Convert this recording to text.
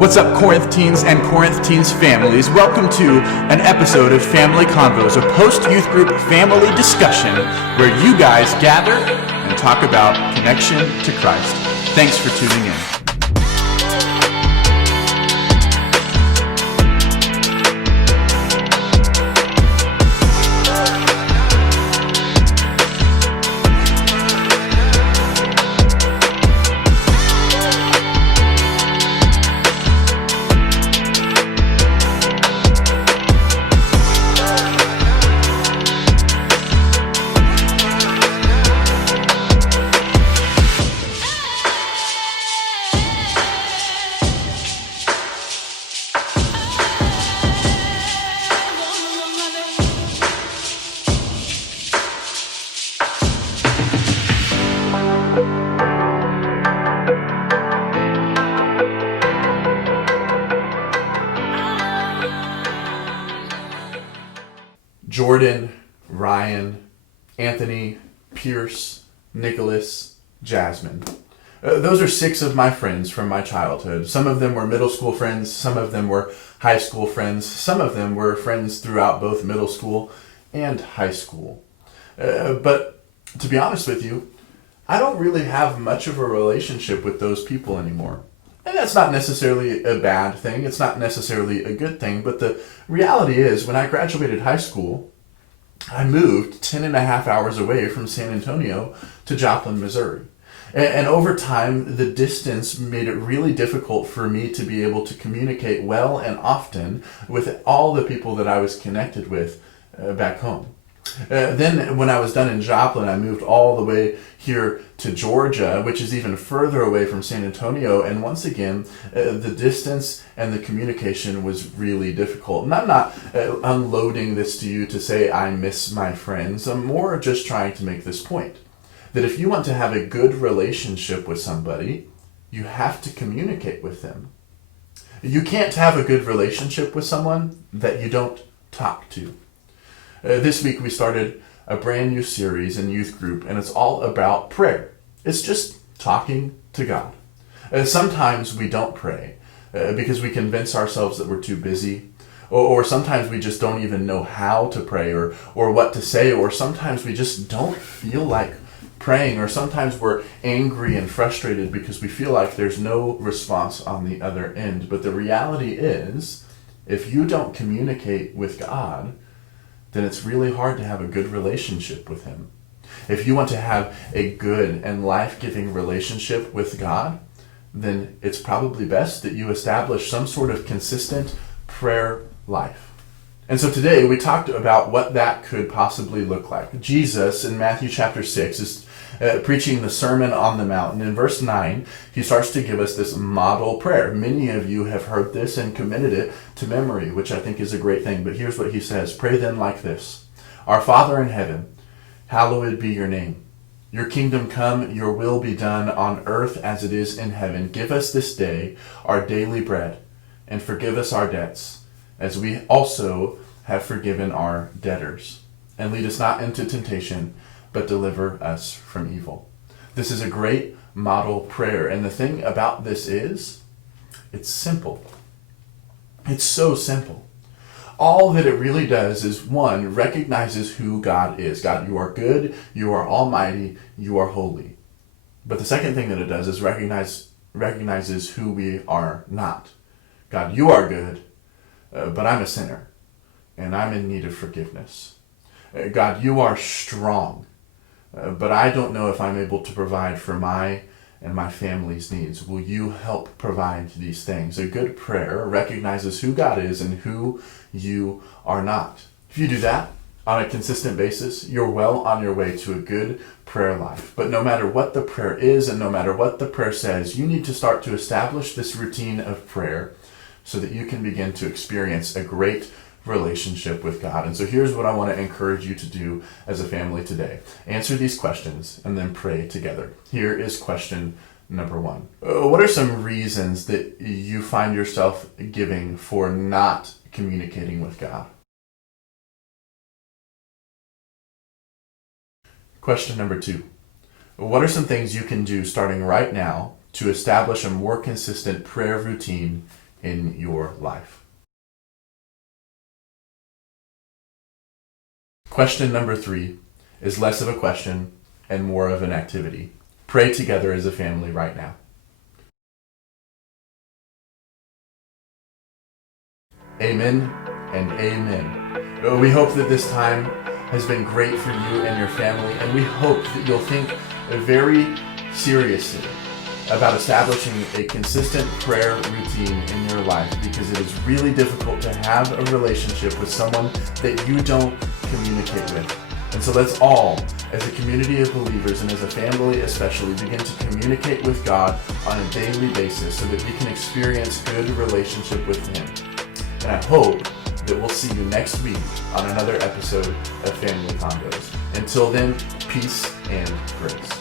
What's up, Corinth teens and Corinth teens families? Welcome to an episode of Family Convos, a post-youth group family discussion where you guys gather and talk about connection to Christ. Thanks for tuning in. Jordan, Ryan, Anthony, Pierce, Nicholas, Jasmine. Those are 6 of my friends from my childhood. Some of them were middle school friends, some of them were high school friends, some of them were friends throughout both middle school and high school. But to be honest with you, I don't really have much of a relationship with those people anymore. And that's not necessarily a bad thing, it's not necessarily a good thing, but the reality is when I graduated high school, I moved 10 and a half hours away from San Antonio to Joplin, Missouri. And over time, the distance made it really difficult for me to be able to communicate well and often with all the people that I was connected with back home. Then when I was done in Joplin, I moved all the way here to Georgia, which is even further away from San Antonio. And once again, the distance and the communication was really difficult. And I'm not unloading this to you to say I miss my friends. I'm more just trying to make this point, that if you want to have a good relationship with somebody, you have to communicate with them. You can't have a good relationship with someone that you don't talk to. This week we started a brand new series in youth group, and it's all about prayer. It's just talking to God. Sometimes we don't pray because we convince ourselves that we're too busy, or sometimes we just don't even know how to pray or what to say, or sometimes we just don't feel like praying, or sometimes we're angry and frustrated because we feel like there's no response on the other end. But the reality is, if you don't communicate with God, then it's really hard to have a good relationship with Him. If you want to have a good and life-giving relationship with God, then it's probably best that you establish some sort of consistent prayer life. And so today we talked about what that could possibly look like. Jesus in Matthew chapter 6 is preaching the Sermon on the Mount. And in verse 9, he starts to give us this model prayer. Many of you have heard this and committed it to memory, which I think is a great thing. But here's what he says. Pray then like this. Our Father in heaven, hallowed be your name. Your kingdom come, your will be done on earth as it is in heaven. Give us this day our daily bread, and forgive us our debts, as we also have forgiven our debtors. And lead us not into temptation, but deliver us from evil. This is a great model prayer. And the thing about this is, it's simple. It's so simple. All that it really does is, one, recognizes who God is. God, you are good, you are almighty, you are holy. But the second thing that it does is recognizes who we are not. God, you are good, but I'm a sinner, and I'm in need of forgiveness. God, you are strong, but I don't know if I'm able to provide for my and my family's needs. Will you help provide these things? A good prayer recognizes who God is and who you are not. If you do that on a consistent basis, you're well on your way to a good prayer life. But no matter what the prayer is and no matter what the prayer says, you need to start to establish this routine of prayer so that you can begin to experience a great relationship with God. And so here's what I want to encourage you to do as a family today. Answer these questions and then pray together. Here is question number 1. What are some reasons that you find yourself giving for not communicating with God? Question number 2. What are some things you can do starting right now to establish a more consistent prayer routine in your life. Question number 3 is less of a question and more of an activity. Pray together as a family right now. Amen and amen. We hope that this time has been great for you and your family, and we hope that you'll think very seriously about establishing a consistent prayer routine in your life, because it is really difficult to have a relationship with someone that you don't communicate with. And so let's all, as a community of believers and as a family especially, begin to communicate with God on a daily basis so that we can experience good relationship with Him. And I hope that we'll see you next week on another episode of Family Convos. Until then, peace and grace.